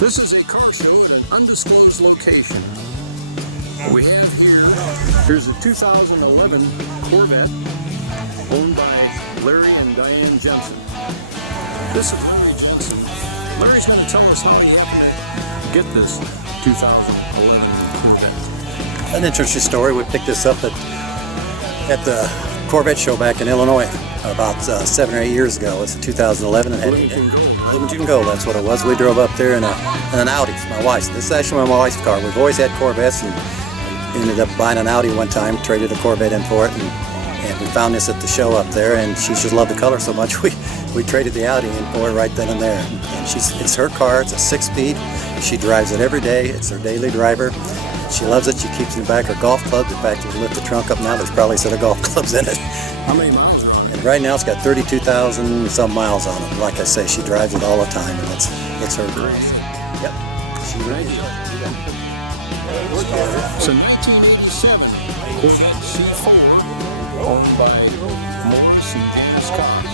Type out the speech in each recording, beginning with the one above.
This is a car show at an undisclosed location. We have here's a 2011 Corvette owned by Larry and Diane Jensen. This is Larry Jensen. Larry's going to tell us how he happened to get this 2011 Corvette. An interesting story. We picked this up at the Corvette show back in Illinois about 7 or 8 years ago. It's a 2011 and Livington Gold, that's what it was. We drove up there in an Audi, my wife's. This is actually my wife's car. We've always had Corvettes and ended up buying an Audi one time, traded a Corvette in for it, and we found this at the show up there, and she just loved the color so much we traded the Audi in for it right then and there. And it's her car. It's a 6-speed. She drives it every day. It's her daily driver. She loves it. She keeps in the back her golf clubs. In fact, if you lift the trunk up now, there's probably a set of golf clubs in it. How many miles? And right now it's got 32,000 some miles on it. Like I say, she drives it all the time, and it's her car. Yep. She really does. It's a 1987 Corvette C4 owned by Morris and James Cox.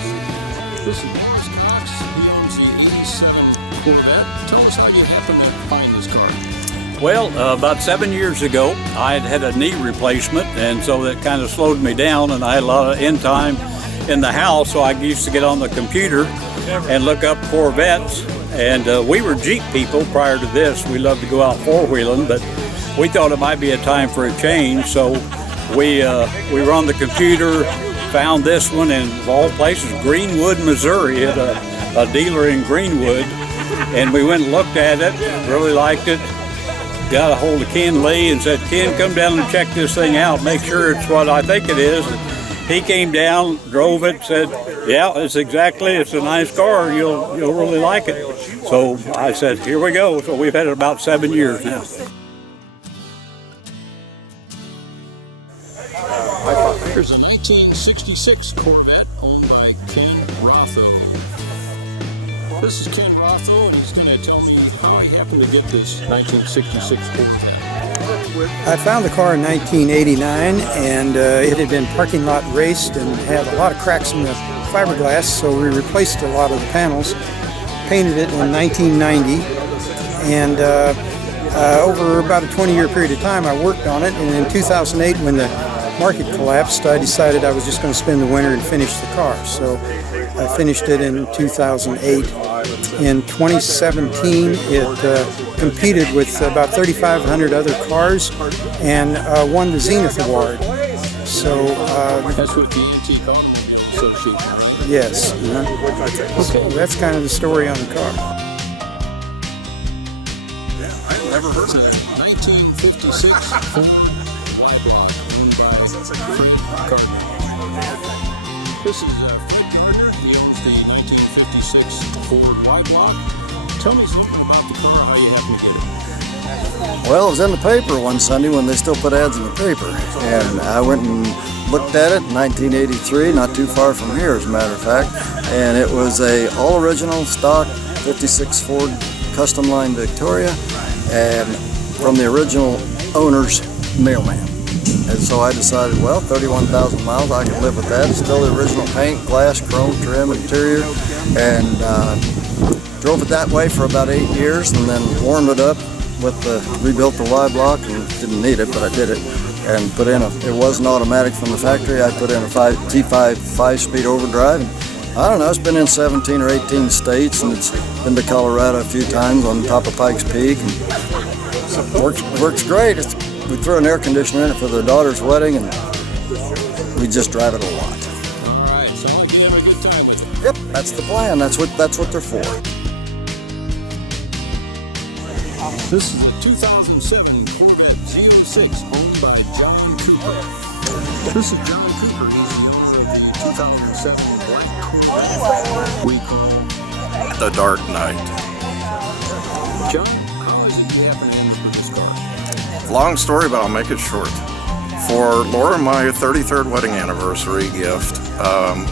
This is Morris Cox. He owns the 87 Corvette. Tell us how you happened to find this car. Well, about 7 years ago, I had a knee replacement, and so that kind of slowed me down, and I had a lot of end time in the house, so I used to get on the computer and look up Corvettes. And we were Jeep people prior to this. We loved to go out four-wheeling, but we thought it might be a time for a change, so we were on the computer, found this one in, of all places, Greenwood, Missouri, at a dealer in Greenwood, and we went and looked at it, really liked it, got a hold of Ken Lee and said, Ken, come down and check this thing out, make sure it's what I think it is. And he came down, drove it, said, yeah, it's a nice car, you'll really like it. So I said, here we go. So we've had it about 7 years now. Here's a 1966 Corvette owned by Ken Rotho. This is Ken Rotho, and he's going to tell me how he happened to get this 1966 Corvette. I found the car in 1989, and it had been parking lot raced and had a lot of cracks in the fiberglass, so we replaced a lot of the panels, painted it in 1990, and over about a 20-year period of time I worked on it, and in 2008 when the market collapsed, I decided I was just going to spend the winter and finish the car. So I finished it in 2008. In 2017, it competed with about 3,500 other cars and won the Zenith Award. So that's with the Antique Auto Association. Yes. So that's kind of the story on the car. I've never heard of that. 1956 Y block. This is Fred Gardner. He owns the 1956 Ford Y block. Tell me something about the car, how you happen to get it. Well, it was in the paper one Sunday when they still put ads in the paper, and I went and looked at it in 1983, not too far from here as a matter of fact, and it was a all original stock 56 Ford custom line Victoria, and from the original owner's mailman. And so I decided, well, 31,000 miles, I can live with that. It's still the original paint, glass, chrome, trim, interior, and drove it that way for about 8 years, and then warmed it up rebuilt the Y block, and didn't need it, but I did it, and put in it wasn't automatic from the factory. I put in a T5 5-speed overdrive. And I don't know, it's been in 17 or 18 states, and it's been to Colorado a few times on top of Pikes Peak, and works great. We threw an air conditioner in it for their daughter's wedding, and we just drive it a lot. All right, so I can have a good time with it. Yep, that's the plan. That's what they're for. This is a 2007 Corvette Z06 owned by John Cooper. This is John Cooper. He's the owner of the 2007 Black Corvette we call The Dark Knight. John, how is it you happen to end up with this car? Long story, but I'll make it short. For Laura, my 33rd wedding anniversary gift,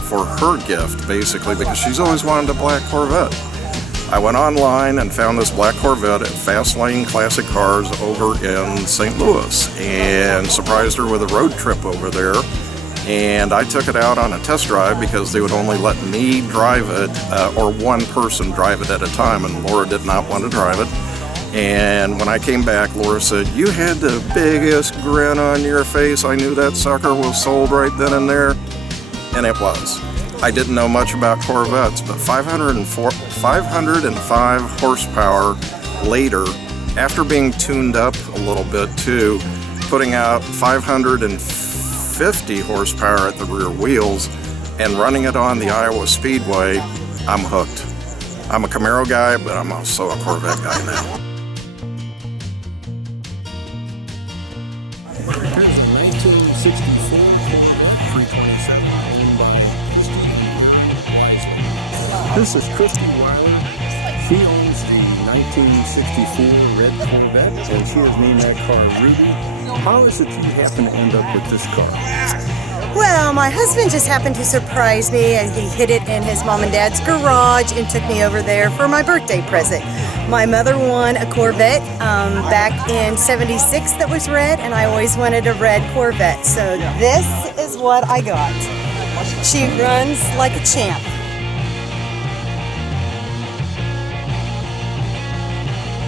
for her gift, basically, because she's always wanted a black Corvette. I went online and found this black Corvette at Fast Lane Classic Cars over in St. Louis, and surprised her with a road trip over there. And I took it out on a test drive because they would only let me drive it, or one person drive it at a time, and Laura did not want to drive it. And when I came back, Laura said, "You had the biggest grin on your face. I knew that sucker was sold right then and there." And it was. I didn't know much about Corvettes, but 505 horsepower later, after being tuned up a little bit too, putting out 550 horsepower at the rear wheels and running it on the Iowa Speedway, I'm hooked. I'm a Camaro guy, but I'm also a Corvette guy now. Here's a 1964 Corvette 327 owned by Christine Weiser. This is Christy Weiler. She owns the 1964 red Corvette, and she has named that car Ruby. How is it you happen to end up with this car? Well, my husband just happened to surprise me, and he hid it in his mom and dad's garage and took me over there for my birthday present. My mother won a Corvette back in '76 that was red, and I always wanted a red Corvette. So this is what I got. She runs like a champ.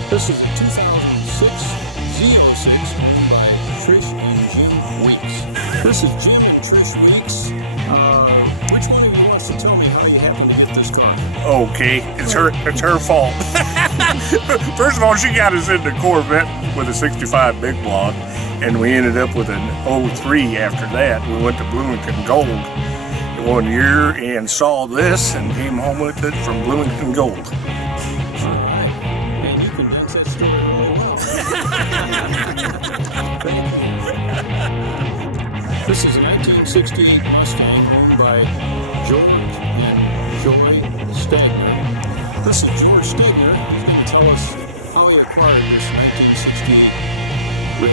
This is a 2006 Z06 by Trish and Jim Weeks. This is Jim and Trish Weeks. Which one of you wants to tell me how you happened to get this car? Okay, it's her fault. First of all, she got us into Corvette with a 65 Big Block, and we ended up with an 03 after that. We went to Bloomington Gold one year and saw this and came home with it from Bloomington Gold. Man, you can dance that story really well. This is a 1968 Mustang owned by George and Joy Stegner. This is George Stegner. He's going to tell us how he acquired this 1968 red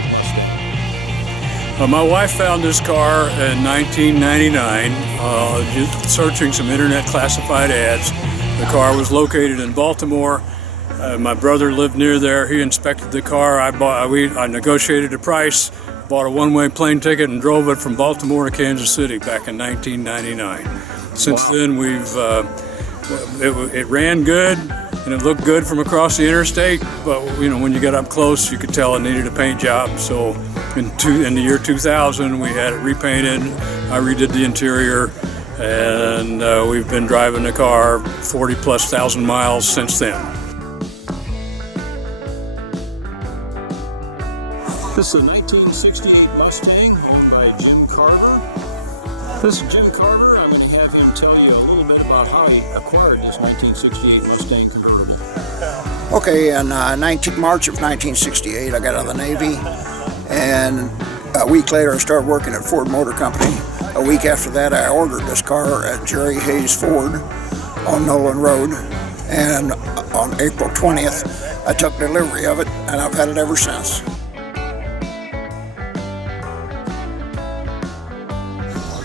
Mustang. My wife found this car in 1999, just searching some internet classified ads. The car was located in Baltimore. My brother lived near there. He inspected the car. I negotiated a price, bought a one-way plane ticket, and drove it from Baltimore to Kansas City back in 1999. Since then, it ran good and it looked good from across the interstate. But when you got up close, you could tell it needed a paint job. So in the year 2000, we had it repainted. I redid the interior, and we've been driving the car 40,000+ miles since then. This is a 1968 Mustang owned by Jim Carver. This is Jim Carver. I'm going to have him tell you a little bit about how he acquired this 1968 Mustang convertible. Okay, in March of 1968, I got out of the Navy, and a week later I started working at Ford Motor Company. A week after that, I ordered this car at Jerry Hayes Ford on Nolan Road, and on April 20th, I took delivery of it, and I've had it ever since.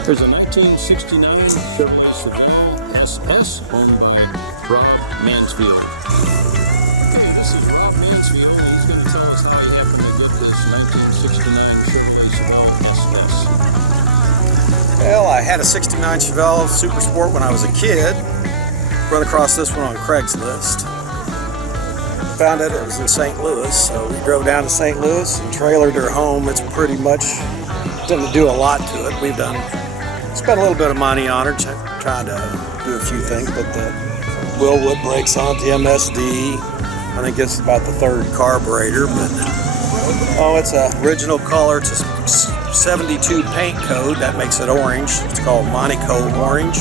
There's a 1969 Chevrolet Seville SS owned by Rob Mansfield. Okay, this is Rob Mansfield. He's going to tell us how he happened to get this 1969 Chevrolet Seville SS. Well, I had a '69 Chevelle Super Sport when I was a kid. Run across this one on Craigslist. Found it was in St. Louis, so we drove down to St. Louis and trailered her home. It's pretty much, didn't do a lot to it. Spent a little bit of money on her, trying to do a few things, but the Willwood brakes on it, the MSD. I think this is about the third carburetor, but it's a original color. It's a 72 paint code that makes it orange. It's called Monaco Orange.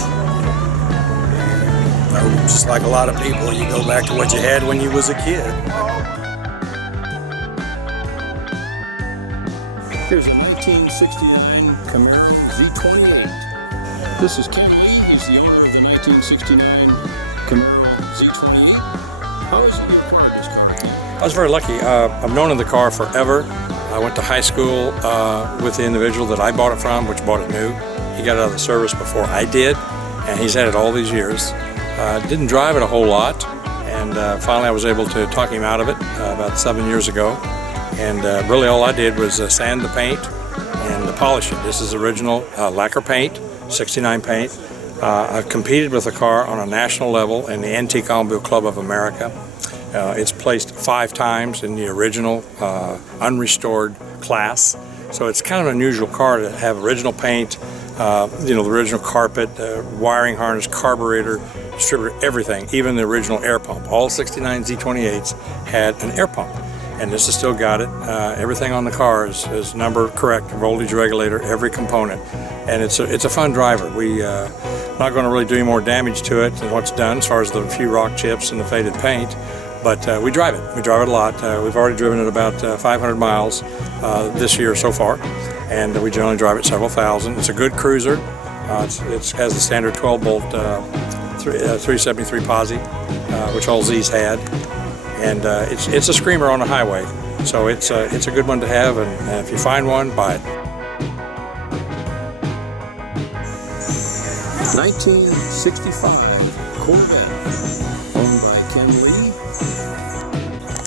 Just like a lot of people, you go back to what you had when you was a kid. Here's a 1969 Camaro Z28. This is Ken Lee. He's the owner of the 1969 Camaro Z28. How is it you acquired this car, Ken? I was very lucky. I've known the car forever. I went to high school with the individual that I bought it from, which bought it new. He got it out of the service before I did, and he's had it all these years. Didn't drive it a whole lot, and finally I was able to talk him out of it about 7 years ago. And really all I did was sand the paint and polish it. This is original lacquer paint, 69 paint. I've competed with the car on a national level in the Antique Automobile Club of America. It's placed 5 times in the original unrestored class. So it's kind of an unusual car to have original paint, the original carpet, wiring harness, carburetor, distributor, everything, even the original air pump. All 69 Z28s had an air pump, and this has still got it. Everything on the car is number correct, voltage regulator, every component, and it's a fun driver. We not going to really do any more damage to it than what's done as far as the few rock chips and the faded paint. But we drive it. We drive it a lot. We've already driven it about 500 miles this year so far, and we generally drive it several thousand. It's a good cruiser. It has the standard 12-bolt 373 posi, which all Z's had, and it's a screamer on the highway. So it's a good one to have, and if you find one, buy it. 1965 Corvette, owned by Ken Lee.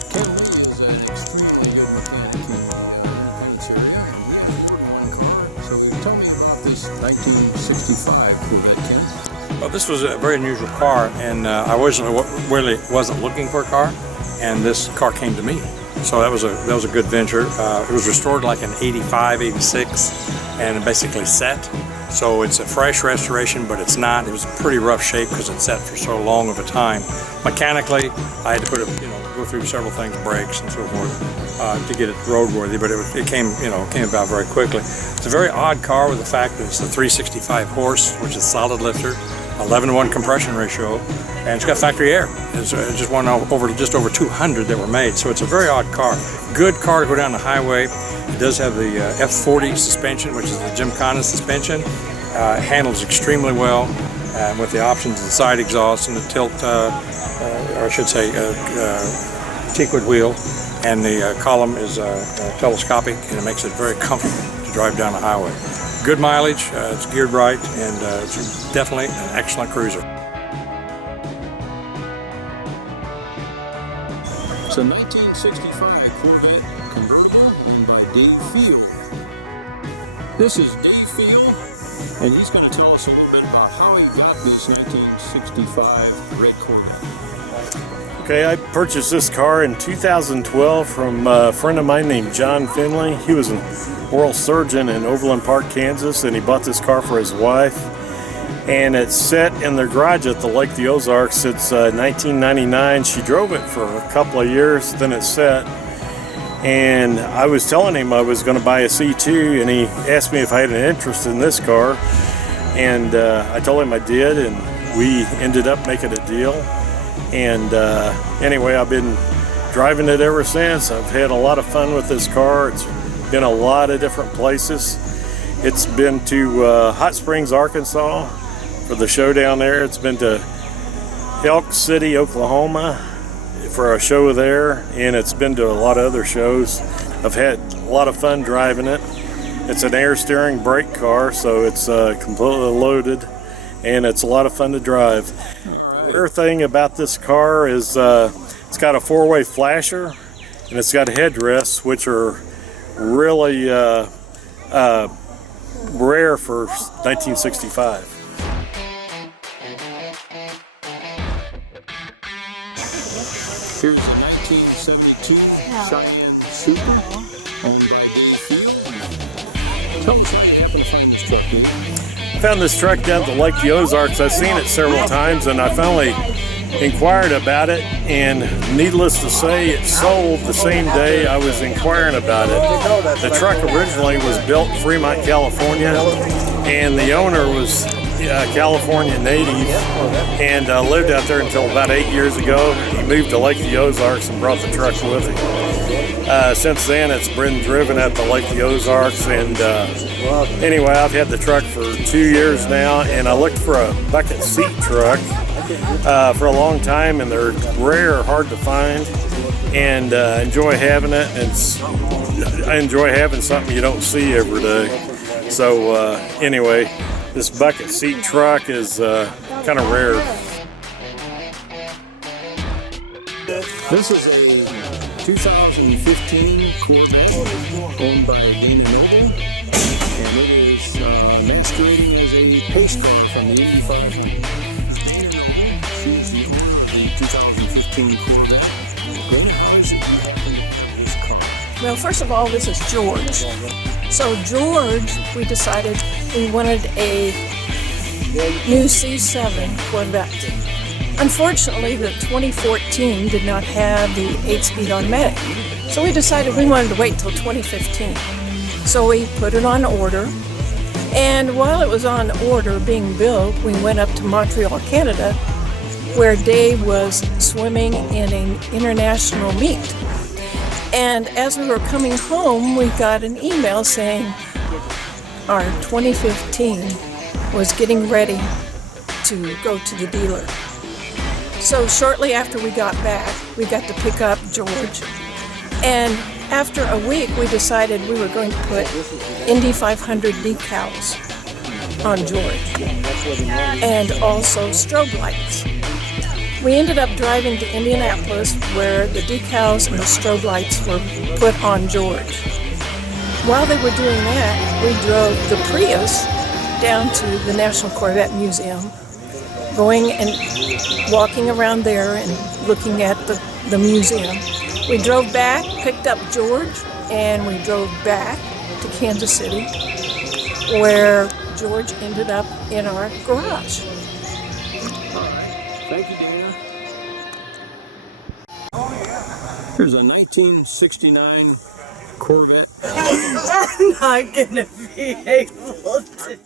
Ken Lee is an extremely good mechanic in the Independence area. He only worked one car, so tell me about this 1965 Corvette, Ken. Well, this was a very unusual car, and I really wasn't looking for a car, and this car came to me. So that was a good venture. It was restored like in 85, 86, and basically set. So it's a fresh restoration, but it's not. It was a pretty rough shape because it's set for so long of a time. Mechanically, I had to put go through several things, brakes and so forth, to get it roadworthy. But it came about very quickly. It's a very odd car with the fact that it's a 365 horse, which is solid lifter, 11-to-1 compression ratio, and it's got factory air. It's just over 200 that were made. So it's a very odd car. Good car to go down the highway. It does have the F40 suspension, which is the Gymkhana suspension. It handles extremely well with the options of the side exhaust and the tilt, or I should say, teakwood wheel. And the column is telescopic, and it makes it very comfortable to drive down the highway. Good mileage, it's geared right, and it's definitely an excellent cruiser. It's a 1965 Corvette convertible owned by Dave Field. This is Dave Field, and he's going to tell us a little bit about how he got this 1965 red Corvette. Okay, I purchased this car in 2012 from a friend of mine named John Finley. He was an oral surgeon in Overland Park, Kansas, and he bought this car for his wife. And it's set in their garage at the Lake of the Ozarks since 1999. She drove it for a couple of years, then it's set. And I was telling him I was going to buy a C2, and he asked me if I had an interest in this car. And I told him I did, and we ended up making a deal. And anyway, I've been driving it ever since. I've had a lot of fun with this car. It's been a lot of different places. It's been to Hot Springs, Arkansas for the show down there. It's been to Elk City, Oklahoma for a show there, and it's been to a lot of other shows. I've had a lot of fun driving it. It's an air steering brake car, so it's completely loaded, and it's a lot of fun to drive. The rare thing about this car is it's got a 4-way flasher, and it's got headrests, which are really rare for 1965. Here's a 1972 Cheyenne Super, owned by Dave Field. Tell us how you happened to find this truck, dude. I found this truck down at the Lake of the Ozarks. I've seen it several times, and I finally inquired about it, and needless to say, it sold the same day I was inquiring about it. The truck originally was built in Fremont, California, and the owner was a California native and lived out there until about 8 years ago. He moved to Lake of the Ozarks and brought the truck with him. Since then, it's been driven at the Lake of the Ozarks, and anyway, I've had the truck for 2 years now, and I looked for a bucket seat truck for a long time, and they're rare, hard to find, and enjoy having it. I enjoy having something you don't see every day. So anyway, this bucket seat truck is kind of rare. This is a 2015 Corvette owned by Dana Noble, and it is masquerading as a pace car from the Indy 500. She's the owner of the 2015 Corvette. Dana, how is it you happen to have this car? Well, first of all, this is George. So George, we decided we wanted a new C7 Corvette. Unfortunately, the 2014 did not have the 8-speed automatic. So we decided we wanted to wait till 2015. So we put it on order. And while it was on order being built, we went up to Montreal, Canada, where Dave was swimming in an international meet. And as we were coming home, we got an email saying our 2015 was getting ready to go to the dealer. So shortly after we got back, we got to pick up George. And after a week, we decided we were going to put Indy 500 decals on George and also strobe lights. We ended up driving to Indianapolis where the decals and the strobe lights were put on George. While they were doing that, we drove the Prius down to the National Corvette Museum, going and walking around there and looking at the museum. We drove back, picked up George, and we drove back to Kansas City, where George ended up in our garage. Thank you, Dana. Here's a 1969 Corvette. I'm not gonna be able to